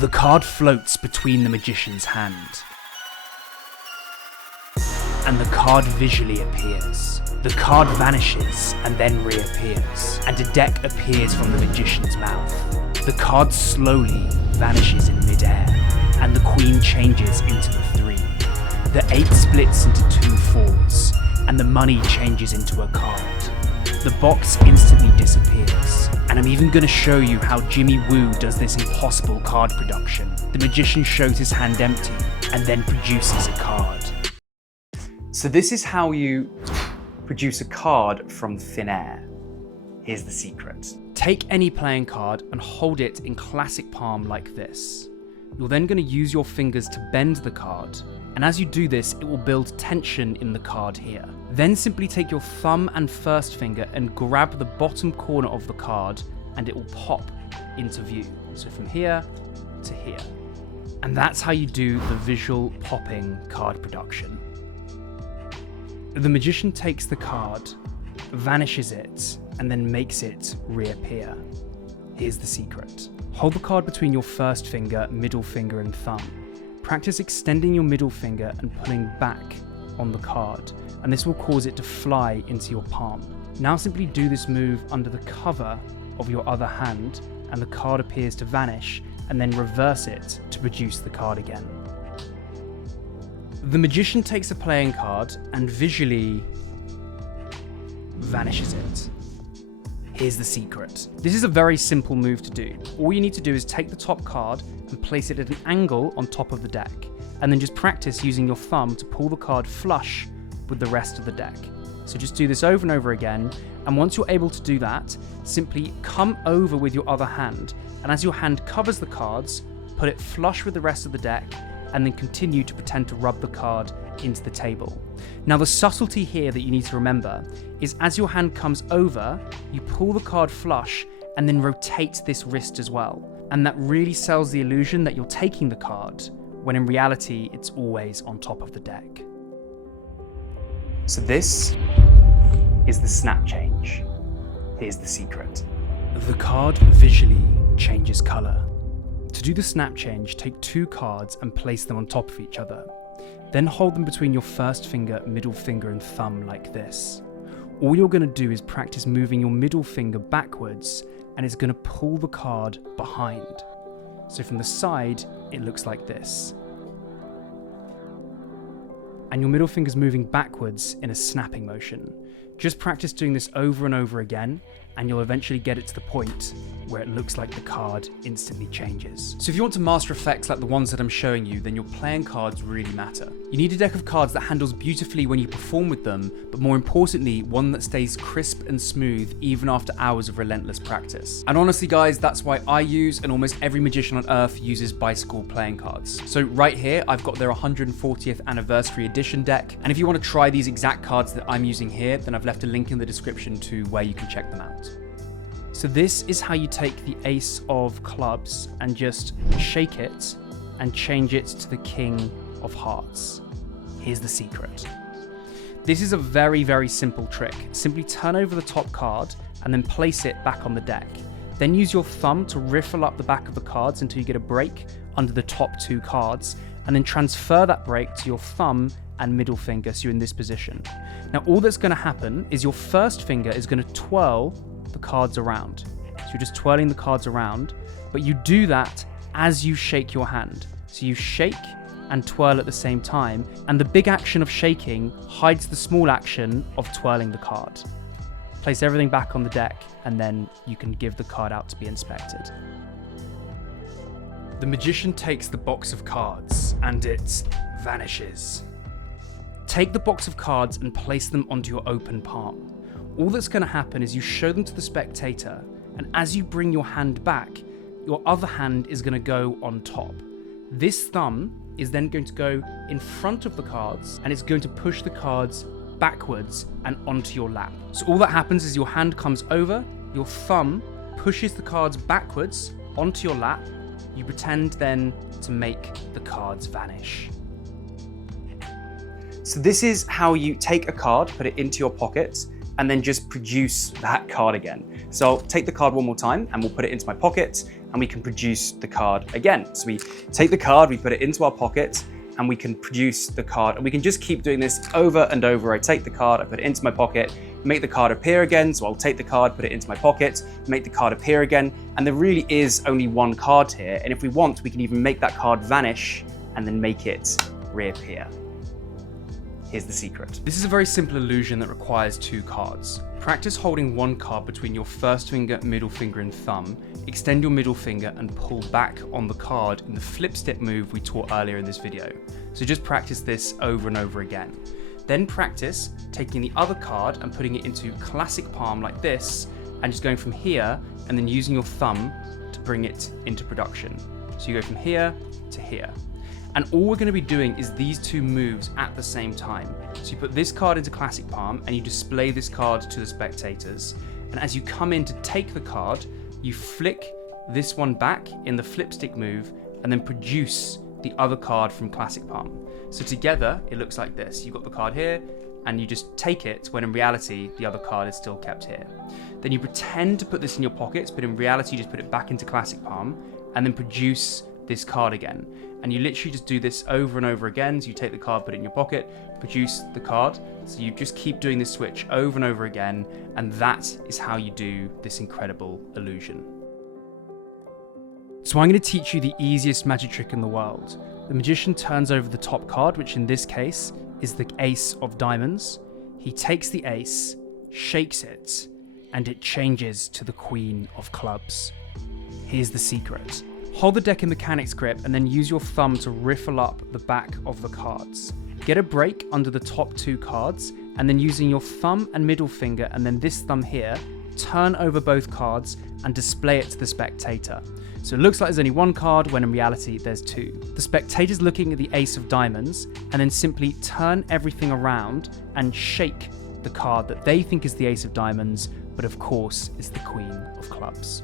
The card floats between the magician's hand, and the card visually appears. The card vanishes and then reappears, and a deck appears from the magician's mouth. The card slowly vanishes in midair, and the queen changes into the 3. The 8 splits into 2 4s, and the money changes into a card. The box instantly disappears, and I'm even going to show you how Jimmy Woo does this impossible card production. The magician shows his hand empty, and then produces a card. So this is how you produce a card from thin air. Here's the secret. Take any playing card and hold it in classic palm like this. You're then going to use your fingers to bend the card, and as you do this, it will build tension in the card here. Then simply take your thumb and first finger and grab the bottom corner of the card, and it will pop into view. So from here to here. And that's how you do the visual popping card production. The magician takes the card, vanishes it, and then makes it reappear. Here's the secret. Hold the card between your first finger, middle finger, and thumb. Practice extending your middle finger and pulling back on the card, and this will cause it to fly into your palm. Now simply do this move under the cover of your other hand, and the card appears to vanish, and then reverse it to produce the card again. The magician takes a playing card and visually vanishes it. Here's the secret. This is a very simple move to do. All you need to do is take the top card and place it at an angle on top of the deck, and then just practice using your thumb to pull the card flush with the rest of the deck. So just do this over and over again, and once you're able to do that, simply come over with your other hand, and as your hand covers the cards, put it flush with the rest of the deck, and then continue to pretend to rub the card into the table. Now the subtlety here that you need to remember is as your hand comes over, you pull the card flush and then rotate this wrist as well. And that really sells the illusion that you're taking the card, when in reality it's always on top of the deck. So this is the snap change. Here's the secret. The card visually changes colour. To do the snap change, take 2 cards and place them on top of each other. Then hold them between your first finger, middle finger, and thumb like this. All you're going to do is practice moving your middle finger backwards, and it's going to pull the card behind. So from the side, it looks like this. And your middle finger's moving backwards in a snapping motion. Just practice doing this over and over again, and you'll eventually get it to the point where it looks like the card instantly changes. So if you want to master effects like the ones that I'm showing you, then your playing cards really matter. You need a deck of cards that handles beautifully when you perform with them, but more importantly, one that stays crisp and smooth even after hours of relentless practice. And honestly guys, that's why I use, and almost every magician on earth uses, Bicycle playing cards. So right here, I've got their 140th anniversary edition deck, and if you want to try these exact cards that I'm using here, then I've left a link in the description to where you can check them out. So this is how you take the ace of clubs and just shake it and change it to the king of hearts. Here's the secret. This is a very, very simple trick. Simply turn over the top card and then place it back on the deck. Then use your thumb to riffle up the back of the cards until you get a break under the top 2 cards, and then transfer that break to your thumb and middle finger so you're in this position. Now all that's going to happen is your first finger is going to twirl the cards around. So you're just twirling the cards around, but you do that as you shake your hand. So you shake and twirl at the same time, and the big action of shaking hides the small action of twirling the card. Place everything back on the deck, and then you can give the card out to be inspected. The magician takes the box of cards, and it vanishes. Take the box of cards and place them onto your open palm. All that's going to happen is you show them to the spectator, and as you bring your hand back, your other hand is going to go on top. This thumb is then going to go in front of the cards, and it's going to push the cards backwards and onto your lap. So all that happens is your hand comes over, your thumb pushes the cards backwards onto your lap. You pretend then to make the cards vanish. So this is how you take a card, put it into your pocket, and then just produce that card again. So I'll take the card one more time and we'll put it into my pocket, and we can produce the card again. So we take the card, we put it into our pocket, and we can produce the card. And we can just keep doing this over and over. I take the card, I put it into my pocket, make the card appear again. So I'll take the card, put it into my pocket, make the card appear again. And there really is only one card here. And if we want, we can even make that card vanish and then make it reappear. Here's the secret. This is a very simple illusion that requires 2 cards. Practice holding one card between your first finger, middle finger, and thumb. Extend your middle finger and pull back on the card in the flip stick move we taught earlier in this video. So just practice this over and over again. Then practice taking the other card and putting it into classic palm like this, and just going from here and then using your thumb to bring it into production. So you go from here to here. And all we're going to be doing is these 2 moves at the same time. So you put this card into classic palm and you display this card to the spectators. And as you come in to take the card, you flick this one back in the flip stick move and then produce the other card from classic palm. So together it looks like this. You've got the card here and you just take it when in reality the other card is still kept here. Then you pretend to put this in your pockets, but in reality you just put it back into classic palm and then produce this card again. And you literally just do this over and over again. So you take the card, put it in your pocket, produce the card. So you just keep doing this switch over and over again. And that is how you do this incredible illusion. So I'm going to teach you the easiest magic trick in the world. The magician turns over the top card, which in this case is the ace of diamonds. He takes the ace, shakes it, and it changes to the queen of clubs. Here's the secret. Hold the deck in mechanics grip and then use your thumb to riffle up the back of the cards. Get a break under the top 2 cards, and then using your thumb and middle finger and then this thumb here, turn over both cards and display it to the spectator. So it looks like there's only 1 card when in reality there's 2. The spectator's looking at the ace of diamonds and then simply turn everything around and shake the card that they think is the ace of diamonds, but of course is the queen of clubs.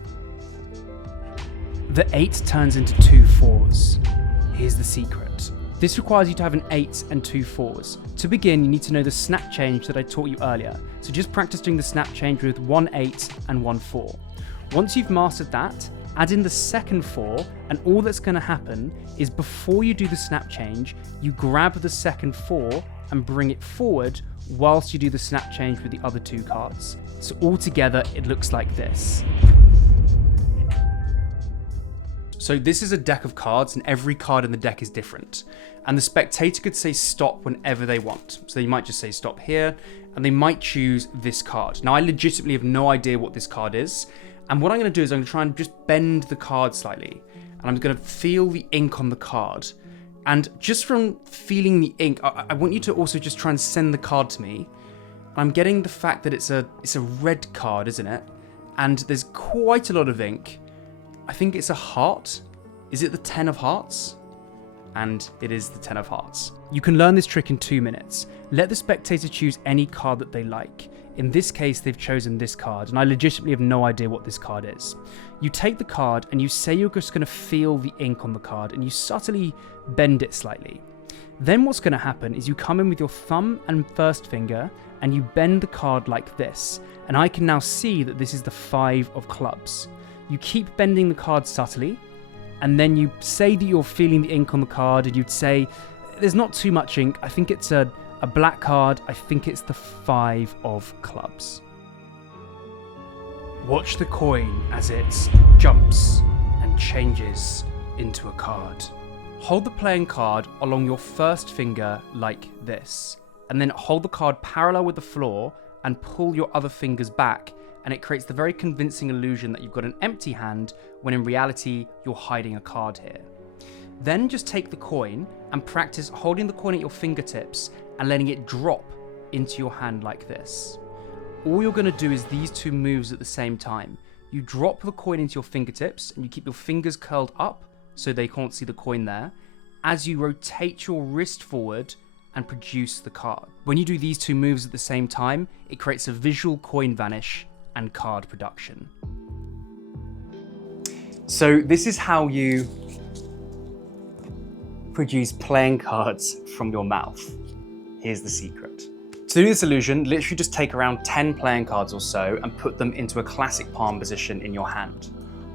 The 8 turns into 2 4s. Here's the secret. This requires you to have an 8 and 2 4s. To begin, you need to know the snap change that I taught you earlier. So just practice doing the snap change with 1 8 and 1 4. Once you've mastered that, add in the second 4, and all that's going to happen is before you do the snap change, you grab the second 4 and bring it forward whilst you do the snap change with the other 2 cards. So altogether, it looks like this. So this is a deck of cards and every card in the deck is different. And the spectator could say stop whenever they want. So they might just say stop here and they might choose this card. Now I legitimately have no idea what this card is. And what I'm going to do is I'm going to try and just bend the card slightly. And I'm going to feel the ink on the card. And just from feeling the ink, I want you to also just try and send the card to me. I'm getting the fact that it's a red card, isn't it? And there's quite a lot of ink. I think it's a heart. Is it the 10 of hearts? And it is the 10 of hearts. You can learn this trick in 2 minutes. Let the spectator choose any card that they like. In this case, they've chosen this card, and I legitimately have no idea what this card is. You take the card and you say you're just going to feel the ink on the card, and you subtly bend it slightly. Then what's going to happen is you come in with your thumb and first finger, and you bend the card like this, and I can now see that this is the 5 of clubs. You keep bending the card subtly, and then you say that you're feeling the ink on the card, and you'd say, there's not too much ink, I think it's a black card, I think it's the 5 of clubs. Watch the coin as it jumps and changes into a card. Hold the playing card along your first finger like this, and then hold the card parallel with the floor and pull your other fingers back, and it creates the very convincing illusion that you've got an empty hand when in reality you're hiding a card here. Then just take the coin and practice holding the coin at your fingertips and letting it drop into your hand like this. All you're going to do is these 2 moves at the same time. You drop the coin into your fingertips and you keep your fingers curled up so they can't see the coin there, as you rotate your wrist forward and produce the card. When you do these 2 moves at the same time, it creates a visual coin vanish and card production. So this is how you produce playing cards from your mouth. Here's the secret. To do this illusion, literally just take around 10 playing cards or so and put them into a classic palm position in your hand.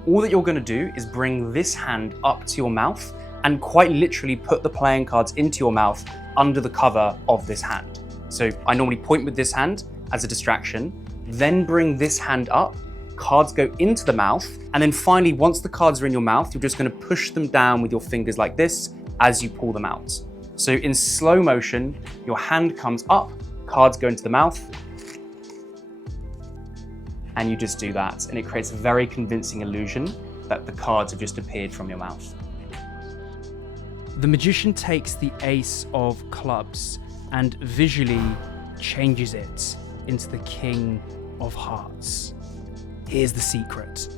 All that you're going to do is bring this hand up to your mouth and quite literally put the playing cards into your mouth under the cover of this hand. So I normally point with this hand as a distraction, then bring this hand up, cards go into the mouth, and then finally, once the cards are in your mouth, you're just going to push them down with your fingers like this as you pull them out. So in slow motion, your hand comes up, cards go into the mouth, and you just do that. And it creates a very convincing illusion that the cards have just appeared from your mouth. The magician takes the ace of clubs and visually changes it into the king of hearts. Here's the secret.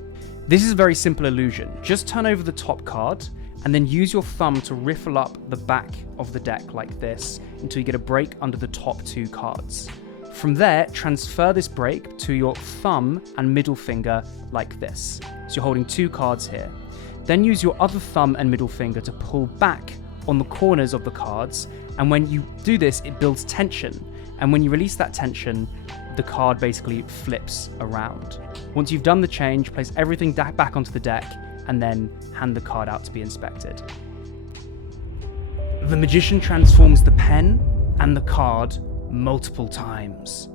This is a very simple illusion. Just turn over the top card and then use your thumb to riffle up the back of the deck like this until you get a break under the top 2 cards. From there, transfer this break to your thumb and middle finger like this. So you're holding 2 cards here. Then use your other thumb and middle finger to pull back on the corners of the cards, and when you do this, it builds tension. And when you release that tension, the card basically flips around. Once you've done the change, place everything back onto the deck, and then hand the card out to be inspected. The magician transforms the pen and the card multiple times.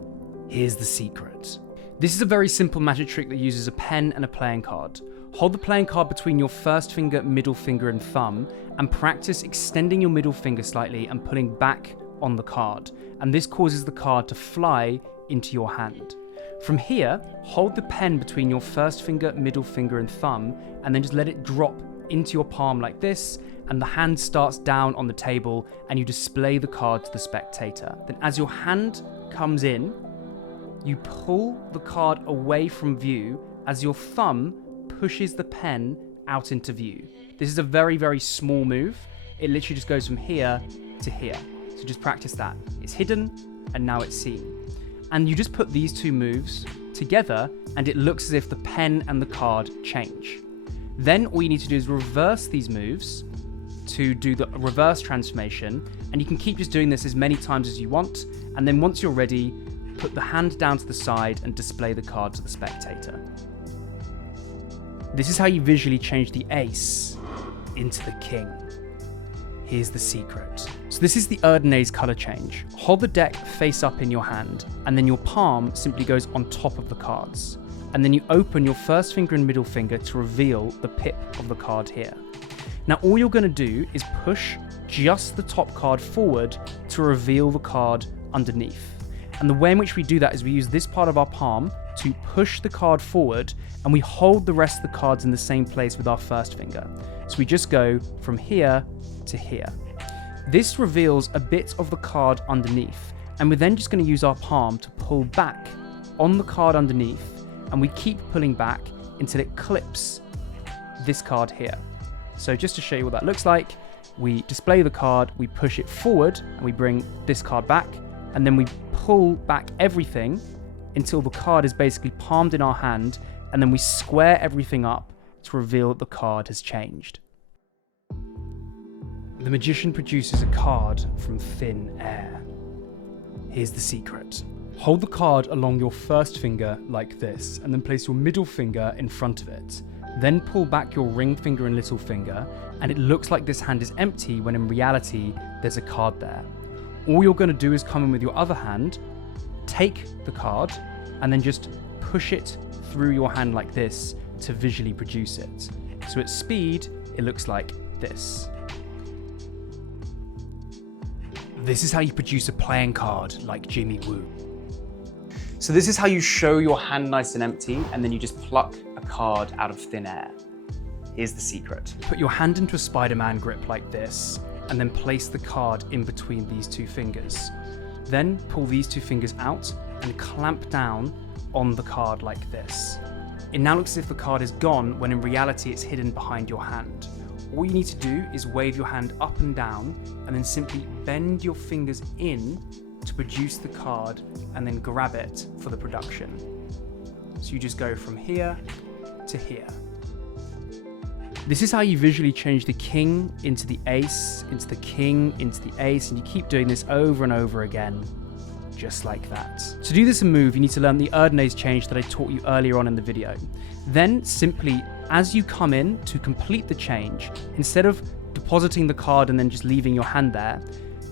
Here's the secret. This is a very simple magic trick that uses a pen and a playing card. Hold the playing card between your first finger, middle finger, and thumb, and practice extending your middle finger slightly and pulling back on the card. And this causes the card to fly into your hand. From here, hold the pen between your first finger, middle finger, and thumb, and then just let it drop into your palm like this, and the hand starts down on the table, and you display the card to the spectator. Then as your hand comes in, you pull the card away from view as your thumb pushes the pen out into view. This is a very, very small move. It literally just goes from here to here. So just practice that. It's hidden, and now it's seen. And you just put these 2 moves together, and it looks as if the pen and the card change. Then all you need to do is reverse these moves to do the reverse transformation, and you can keep just doing this as many times as you want, and then once you're ready, put the hand down to the side and display the card to the spectator. This is how you visually change the ace into the king. Here's the secret. So this is the Erdnase color change. Hold the deck face up in your hand, and then your palm simply goes on top of the cards. And then you open your first finger and middle finger to reveal the pip of the card here. Now all you're going to do is push just the top card forward to reveal the card underneath. And the way in which we do that is we use this part of our palm to push the card forward, and we hold the rest of the cards in the same place with our first finger. So we just go from here to here. This reveals a bit of the card underneath, and we're then just going to use our palm to pull back on the card underneath, and we keep pulling back until it clips this card here. So just to show you what that looks like, we display the card, we push it forward, and we bring this card back, and then we pull back everything until the card is basically palmed in our hand, and then we square everything up to reveal that the card has changed. The magician produces a card from thin air. Here's the secret. Hold the card along your first finger like this, and then place your middle finger in front of it. Then pull back your ring finger and little finger, and it looks like this hand is empty when in reality there's a card there. All you're going to do is come in with your other hand, take the card, and then just push it through your hand like this to visually produce it. So at speed, it looks like this. This is how you produce a playing card like Jimmy Woo. So this is how you show your hand nice and empty, and then you just pluck a card out of thin air. Here's the secret. Put your hand into a Spider-Man grip like this, and then place the card in between these 2 fingers. Then pull these 2 fingers out and clamp down on the card like this. It now looks as if the card is gone when in reality it's hidden behind your hand. All you need to do is wave your hand up and down, and then simply bend your fingers in to produce the card, and then grab it for the production. So you just go from here to here. This is how you visually change the king into the ace, into the king, into the ace, and you keep doing this over and over again, just like that. To do this move, you need to learn the Erdnase change that I taught you earlier on in the video. Then simply as you come in to complete the change, instead of depositing the card and then just leaving your hand there,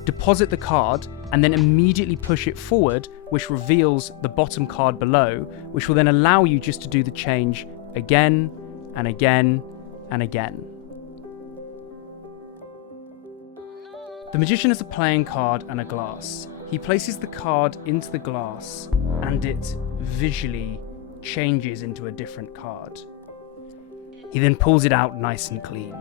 deposit the card and then immediately push it forward, which reveals the bottom card below, which will then allow you just to do the change again and again and again. The magician has a playing card and a glass. He places the card into the glass and it visually changes into a different card. He then pulls it out nice and clean.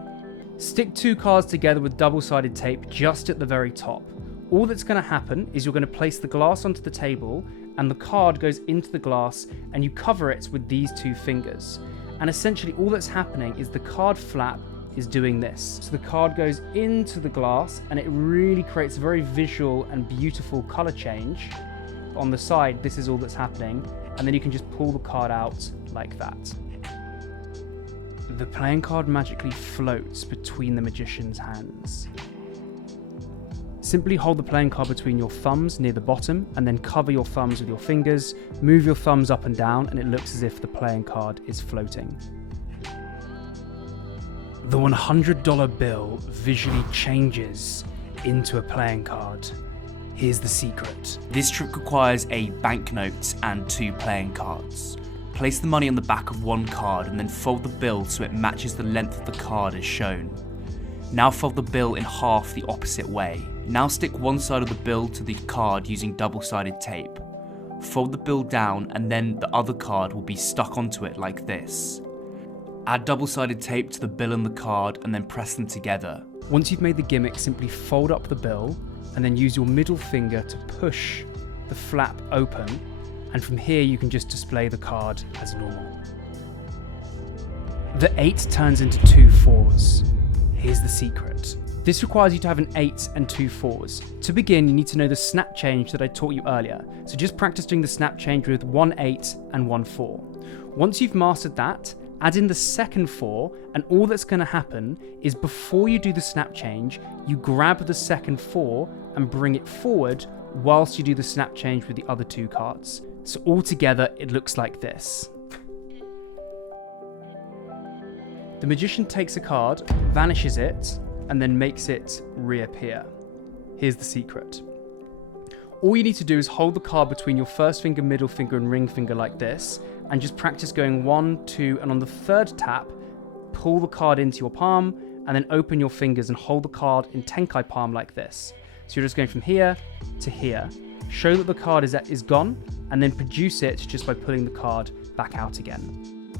Stick 2 cards together with double-sided tape just at the very top. All that's going to happen is you're going to place the glass onto the table and the card goes into the glass and you cover it with these 2 fingers. And essentially all that's happening is the card flap is doing this. So the card goes into the glass and it really creates a very visual and beautiful color change. On the side, this is all that's happening. And then you can just pull the card out like that. The playing card magically floats between the magician's hands. Simply hold the playing card between your thumbs near the bottom and then cover your thumbs with your fingers, move your thumbs up and down, and it looks as if the playing card is floating. The $100 bill visually changes into a playing card. Here's the secret. This trick requires a banknote and 2 playing cards. Place the money on the back of one card and then fold the bill so it matches the length of the card as shown. Now fold the bill in half the opposite way. Now stick one side of the bill to the card using double-sided tape. Fold the bill down and then the other card will be stuck onto it like this. Add double-sided tape to the bill and the card and then press them together. Once you've made the gimmick, simply fold up the bill and then use your middle finger to push the flap open, and from here you can just display the card as normal. The 8 turns into 2 4s. Here's the secret. This requires you to have an 8 and 2 4s. To begin, you need to know the snap change that I taught you earlier, so just practice doing the snap change with 1 8 and 1 4. Once you've mastered that, add in the second 4, and all that's going to happen is before you do the snap change, you grab the second 4 and bring it forward whilst you do the snap change with the other 2 cards. So all together, it looks like this. The magician takes a card, vanishes it, and then makes it reappear. Here's the secret. All you need to do is hold the card between your first finger, middle finger, and ring finger like this, and just practice going 1, 2, and on the 3rd tap, pull the card into your palm, and then open your fingers and hold the card in Tenkai palm like this. So you're just going from here to here. Show that the card is gone, and then produce it just by pulling the card back out again.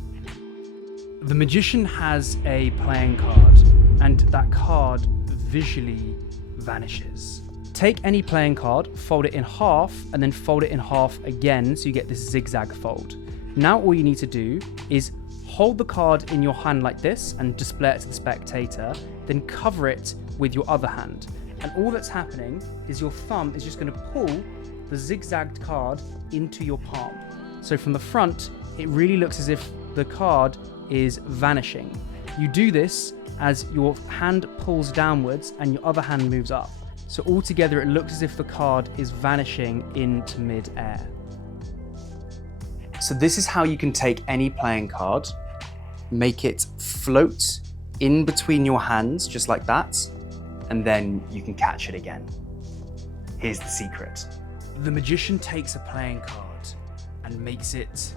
The magician has a playing card, and that card visually vanishes. Take any playing card, fold it in half, and then fold it in half again so you get this zigzag fold. Now all you need to do is hold the card in your hand like this and display it to the spectator, then cover it with your other hand. And all that's happening is your thumb is just going to pull the zigzagged card into your palm. So from the front, it really looks as if the card is vanishing. You do this as your hand pulls downwards and your other hand moves up. So altogether, it looks as if the card is vanishing into mid-air. So this is how you can take any playing card, make it float in between your hands, just like that, and then you can catch it again. Here's the secret. The magician takes a playing card and makes it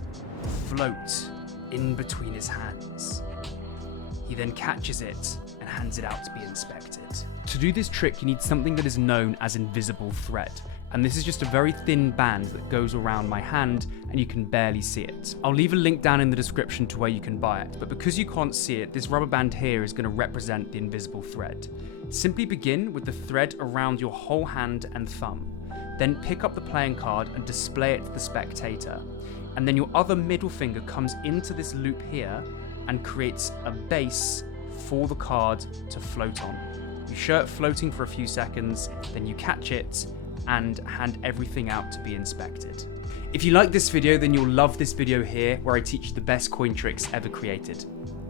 float in between his hands. He then catches it and hands it out to be inspected. To do this trick, you need something that is known as invisible thread. And this is just a very thin band that goes around my hand and you can barely see it. I'll leave a link down in the description to where you can buy it, but because you can't see it, this rubber band here is going to represent the invisible thread. Simply begin with the thread around your whole hand and thumb. Then pick up the playing card and display it to the spectator. And then your other middle finger comes into this loop here and creates a base for the card to float on. You show it floating for a few seconds, then you catch it and hand everything out to be inspected. If you like this video, then you'll love this video here where I teach you the best coin tricks ever created.